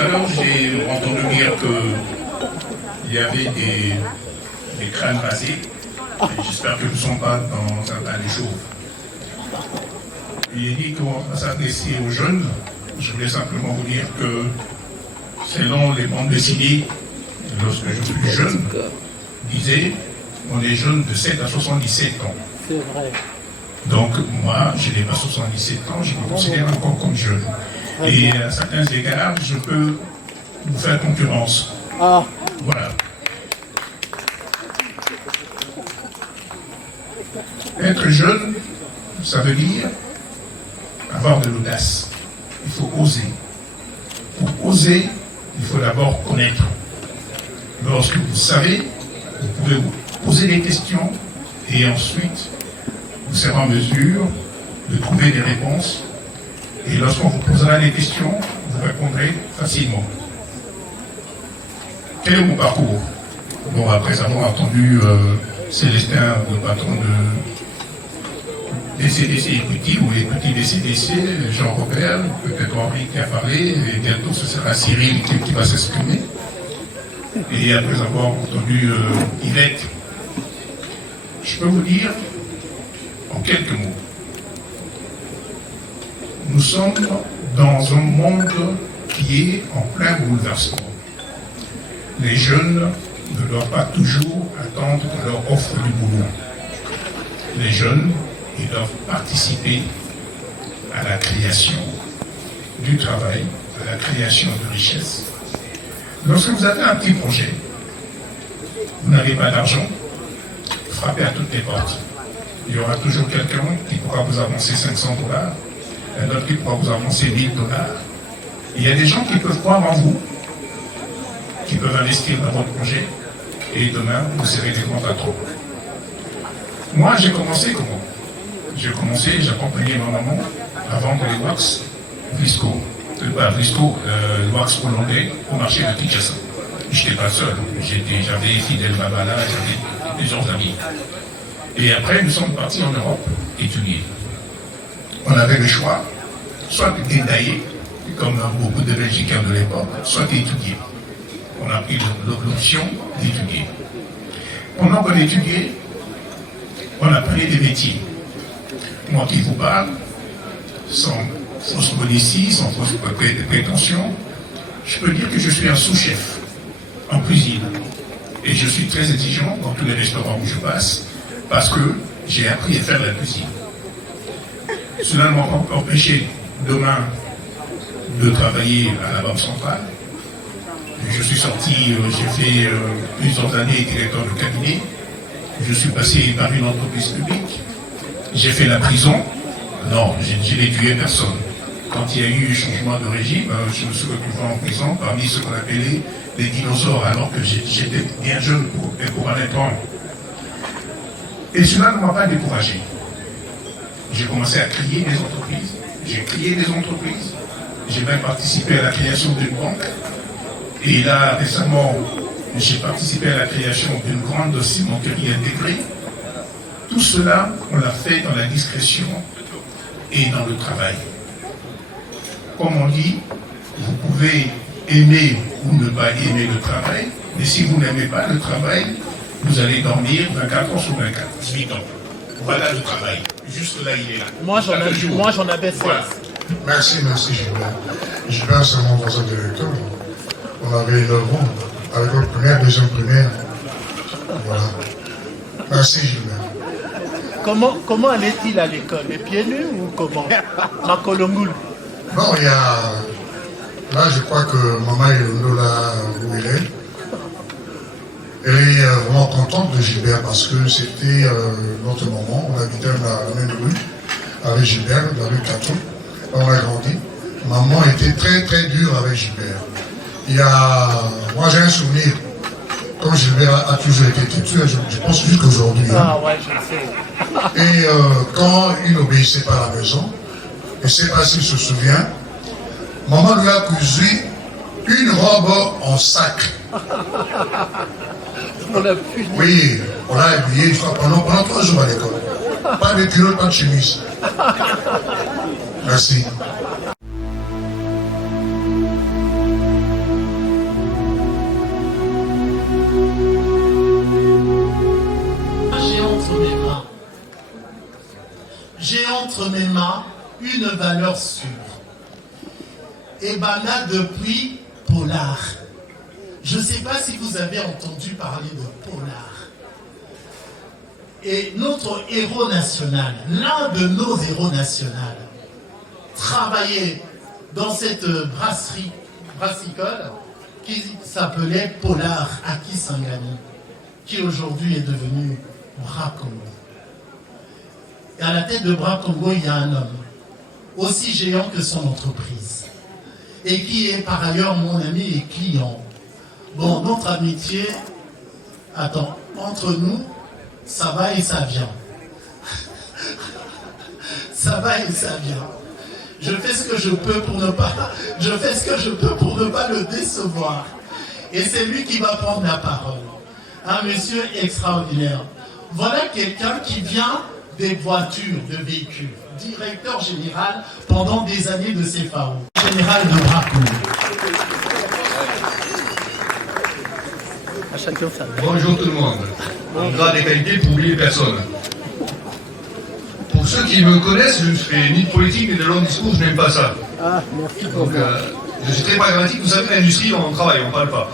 à l'heure, j'ai entendu dire qu'il y avait des crânes rasés. J'espère que nous ne sommes pas dans un tas de choses. Il est dit qu'on va s'adresser aux jeunes. Je voulais simplement vous dire que selon les bandes dessinées, lorsque je suis plus jeune, disaient on est jeune de 7 à 77 ans. C'est vrai. Donc moi, je n'ai pas 77 ans, je me considère encore comme jeune. Et à certains égards, je peux vous faire concurrence. Ah. Voilà. Être jeune, ça veut dire avoir de l'audace. Il faut oser. Pour oser, il faut d'abord connaître. Lorsque vous savez, vous pouvez vous poser des questions et ensuite, vous serez en mesure de trouver des réponses. Et lorsqu'on vous posera des questions, vous répondrez facilement. Quel est mon parcours? Bon, après avoir entendu Célestin, le patron des CDC Equity ou Equity des CDC, Jean-Robert, peut-être Henri qui a parlé, et bientôt ce sera Cyril qui va s'exprimer. Et après avoir entendu Yvette, je peux vous dire en quelques mots, nous sommes dans un monde qui est en plein bouleversement. Les jeunes ne doivent pas toujours attendre qu'on leur offre du boulot. Les jeunes, ils doivent participer à la création du travail, à la création de richesses. Lorsque vous avez un petit projet, vous n'avez pas d'argent, frappez à toutes les portes. Il y aura toujours quelqu'un qui pourra vous avancer 500 $, un autre qui pourra vous avancer 1 000 $. Il y a des gens qui peuvent croire en vous, qui peuvent investir dans votre projet, et demain, vous serez des grands patrons. Moi, j'ai commencé comment? J'accompagnais ma maman à vendre les wax Vlisco. Le wax hollandais au marché de Kinshasa. Je n'étais pas seul, j'avais Fidel Babala, j'avais plusieurs amis. Et après, nous sommes partis en Europe étudier. On avait le choix, soit d'étailler, comme beaucoup de Belgicains de l'époque, soit d'étudier. On a pris l'option d'étudier. Pendant qu'on étudiait, on apprenait des métiers. Moi qui vous parle, sans fausse modestie, sans fausse prétention, je peux dire que je suis un sous-chef en cuisine. Et je suis très exigeant dans tous les restaurants où je passe, parce que j'ai appris à faire la cuisine. Cela ne m'a pas empêché demain de travailler à la Banque centrale. Je suis sorti, j'ai fait plusieurs années directeur de cabinet. Je suis passé par une entreprise publique. J'ai fait la prison. Non, je n'ai tué personne. Quand il y a eu changement de régime, je me suis retrouvé en prison parmi ce qu'on appelait les dinosaures, alors que j'étais bien jeune pour en être un. Et cela ne m'a pas découragé. J'ai commencé à créer des entreprises. J'ai créé des entreprises. J'ai même participé à la création d'une banque. Et là, récemment, j'ai participé à la création d'une grande cimenterie intégrée. Tout cela, on l'a fait dans la discrétion et dans le travail. Comme on dit, vous pouvez aimer ou ne pas aimer le travail, mais si vous n'aimez pas le travail, vous allez dormir 24 ans sur 24, 18 ans. Voilà le travail. Juste là, il est là. Moi, j'en avais 16. Voilà. Merci Gilbert. Gilbert, c'est mon voisin directeur. On avait 9 ans, avec notre première, deuxième primaire. Voilà. Merci Gilbert. Comment allait-il à l'école? Les pieds nus ou comment? Makolongoul. Non, il y a... Là, je crois que maman est là où elle est. Elle est vraiment contente de Gilbert parce que c'était notre maman. On habitait dans la même rue avec Gilbert, dans la rue Caton. On a grandi. Maman était très très dure avec Gilbert. Moi j'ai un souvenir, comme Gilbert a toujours été têtu, je pense jusqu'aujourd'hui. Ah ouais, je sais. Et quand il n'obéissait pas à la maison, je ne sais pas s'il se souvient, maman lui a cousu une robe en sac. On l'a puni. Oui, on l'a habillé pendant 3 jours à l'école. Pas de culotte, pas de chemise. Merci. j'ai entre mes mains une valeur sûre. Ebana depuis Polar. Je ne sais pas si vous avez entendu parler de Polar. Et notre héros national, l'un de nos héros nationaux, travaillait dans cette brassicole qui s'appelait Polar Aki Sangani, qui aujourd'hui est devenu Bras Congo. Et à la tête de Bras Congo, il y a un homme, aussi géant que son entreprise, et qui est par ailleurs mon ami et client. Bon, notre amitié, attends, entre nous, ça va et ça vient. Ça va et ça vient. Je fais ce que je peux pour ne pas, le décevoir. Et c'est lui qui va prendre la parole. Un monsieur extraordinaire. Voilà quelqu'un qui vient des voitures, de véhicules. Directeur général pendant des années de CFAO. Général de Bras Congo. Bonjour tout le monde. En grade d'égalité pour oublier personne. Pour ceux qui me connaissent, je ne fais ni de politique ni de long discours, je n'aime pas ça. Ah, merci. Donc, je suis très pragmatique. Vous savez, l'industrie, on travaille, on ne parle pas.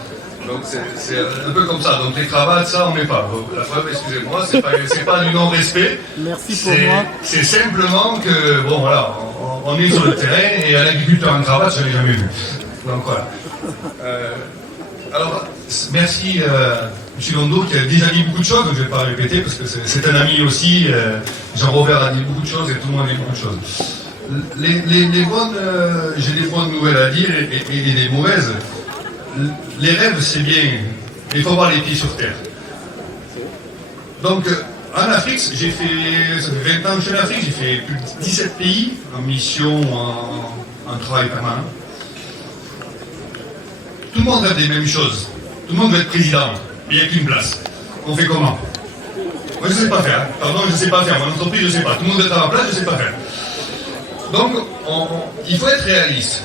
Donc, c'est un peu comme ça. Donc, les cravates, ça, on ne met pas. La preuve, excusez-moi, c'est pas du non-respect. Merci pour moi. C'est simplement que, bon, voilà, on est sur le terrain et un agriculteur en cravate, je ne l'ai jamais vu. Donc, voilà. Alors, merci M. Londo qui a déjà dit beaucoup de choses, donc je ne vais pas répéter parce que c'est un ami aussi. Jean-Robert a dit beaucoup de choses et tout le monde a dit beaucoup de choses. J'ai des bonnes nouvelles à dire et des mauvaises. Les rêves, c'est bien, mais il faut avoir les pieds sur terre. Donc, en Afrique, ça fait 20 ans que je suis en Afrique, j'ai fait plus de 17 pays en mission, en travail permanent. Tout le monde rêve des mêmes choses. Tout le monde veut être président. Il n'y a qu'une place. On fait comment? Moi, je ne sais pas faire. Pardon, je ne sais pas faire. Mon entreprise, je ne sais pas. Tout le monde est à ma place, je ne sais pas faire. Donc, il faut être réaliste.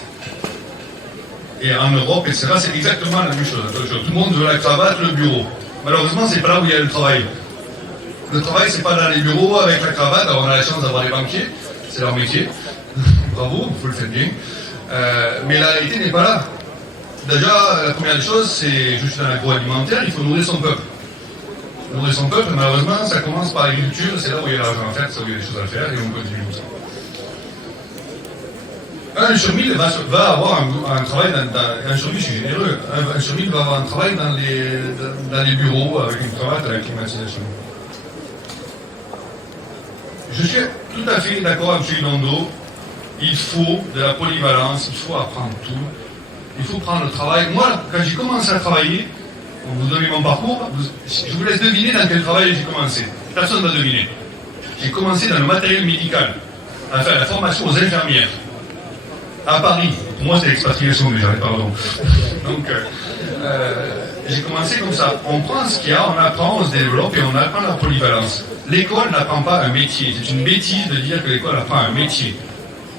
Et en Europe, etc., c'est exactement la même chose. Tout le monde veut la cravate, le bureau. Malheureusement, c'est pas là où il y a le travail. Le travail, c'est pas dans les bureaux avec la cravate. Alors, on a la chance d'avoir des banquiers. C'est leur métier. Bravo, il faut le faire bien. Mais la réalité n'est pas là. Déjà, la première des choses, c'est juste dans l'agroalimentaire, il faut nourrir son peuple. Nourrir son peuple, malheureusement, ça commence par l'agriculture, c'est là où il y a l'argent à faire, c'est là où il y a des choses à faire, et on continue comme ça. Un sur 1000 va avoir un travail, un sur 1000, je suis généreux, un sur 1000 va avoir un travail dans les bureaux, avec une cravate, avec la climatisation. Je suis tout à fait d'accord avec M. Londo, il faut de la polyvalence, il faut apprendre tout. Il faut prendre le travail. Moi, quand j'ai commencé à travailler, on vous donne mon parcours, je vous laisse deviner dans quel travail j'ai commencé. Personne ne va deviner. J'ai commencé dans le matériel médical, à faire la formation aux infirmières, à Paris. Pour moi, c'est l'expatriation déjà, pardon. Donc, j'ai commencé comme ça. On prend ce qu'il y a, on apprend, on se développe et on apprend la polyvalence. L'école n'apprend pas un métier. C'est une bêtise de dire que l'école apprend un métier.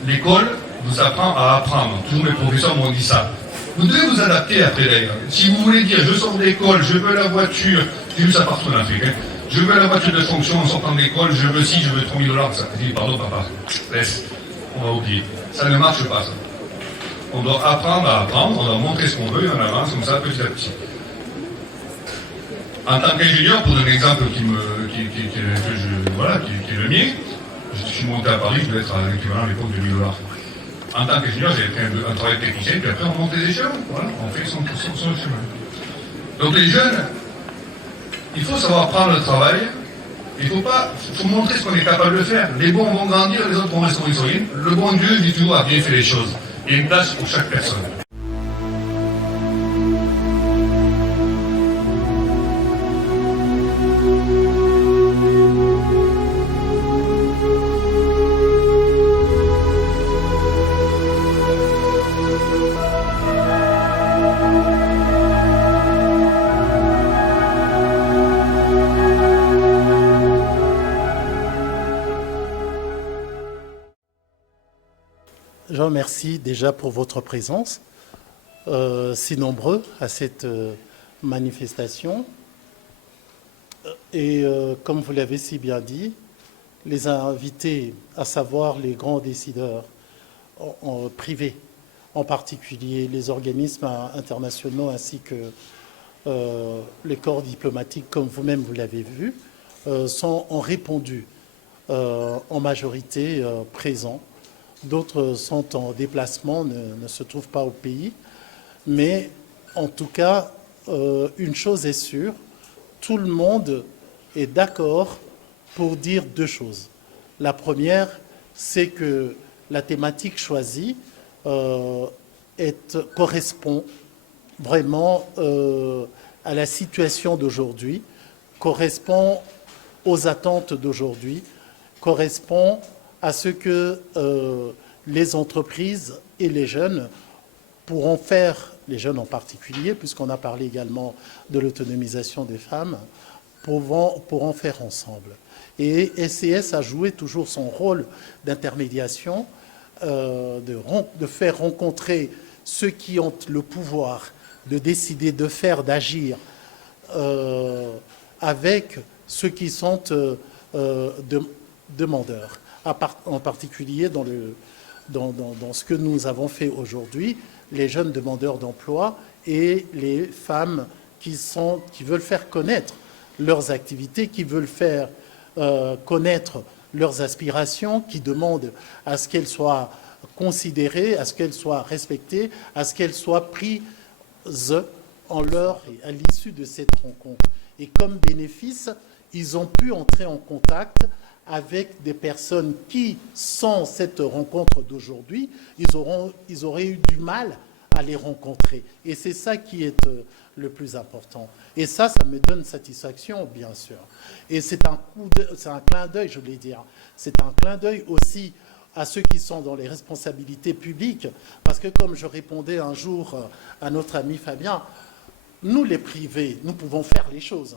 L'école vous apprend à apprendre. Tous mes professeurs m'ont dit ça. Vous devez vous adapter après d'ailleurs. Si vous voulez dire, je sors de l'école, je veux la voiture, j'ai vu ça partout en Afrique, hein. Je veux la voiture de fonction en sortant de l'école, je veux ci, je veux 3 000 $, ça. Je dis, pardon papa, laisse, on va oublier. Ça ne marche pas ça. On doit apprendre à apprendre, on doit montrer ce qu'on veut et on avance comme ça petit à petit. En tant qu'ingénieur, pour donner un exemple qui est le mien, je suis monté à Paris, je devais être à l'équivalent à l'époque de 1 000 $. En tant qu'ingénieur, j'ai fait un travail de technicien, puis après on monte les échelons. Voilà, on fait son chemin. Donc les jeunes, il faut savoir prendre le travail, il faut montrer ce qu'on est capable de faire. Les bons vont grandir, les autres vont rester historiens. Le bon Dieu dit toujours à bien faire les choses. Il y a une place pour chaque personne. Je vous remercie déjà pour votre présence, si nombreux à cette manifestation. Et comme vous l'avez si bien dit, les invités, à savoir les grands décideurs privés, en particulier les organismes internationaux ainsi que les corps diplomatiques, comme vous-même vous l'avez vu, ont répondu en majorité présents. D'autres sont en déplacement, ne se trouvent pas au pays. Mais en tout cas, une chose est sûre, tout le monde est d'accord pour dire deux choses. La première, c'est que la thématique choisie correspond vraiment à la situation d'aujourd'hui, correspond aux attentes d'aujourd'hui, correspond à ce que les entreprises et les jeunes pourront faire, les jeunes en particulier, puisqu'on a parlé également de l'autonomisation des femmes, pourront faire ensemble. Et SCS a joué toujours son rôle d'intermédiation, de faire rencontrer ceux qui ont le pouvoir de décider, de faire, d'agir avec ceux qui sont demandeurs. En particulier dans ce que nous avons fait aujourd'hui, les jeunes demandeurs d'emploi et les femmes qui veulent faire connaître leurs activités, qui veulent faire connaître leurs aspirations, qui demandent à ce qu'elles soient considérées, à ce qu'elles soient respectées, à ce qu'elles soient prises à l'issue de cette rencontre. Et comme bénéfice, ils ont pu entrer en contact avec des personnes qui, sans cette rencontre d'aujourd'hui, ils auraient eu du mal à les rencontrer. Et c'est ça qui est le plus important. Et ça me donne satisfaction, bien sûr. Et c'est un clin d'œil, je voulais dire. C'est un clin d'œil aussi à ceux qui sont dans les responsabilités publiques. Parce que comme je répondais un jour à notre ami Fabien, nous les privés, nous pouvons faire les choses.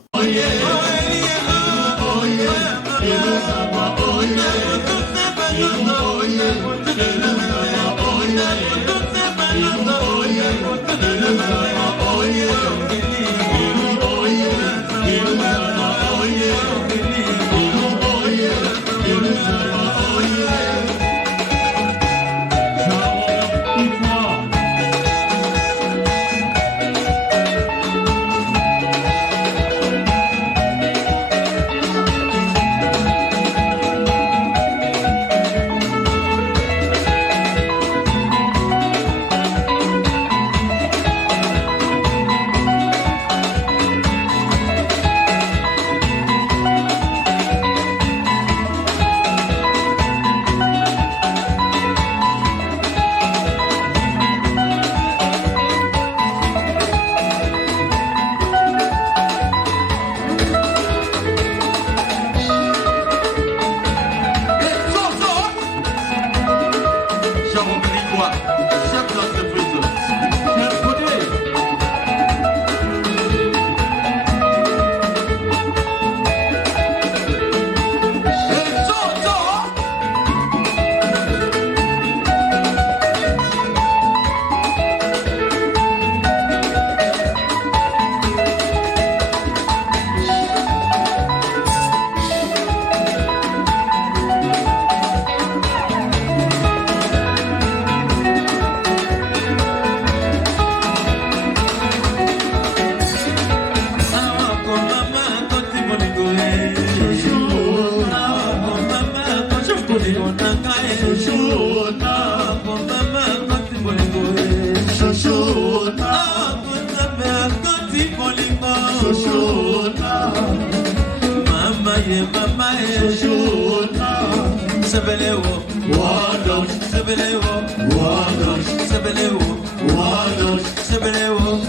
Sebelewo,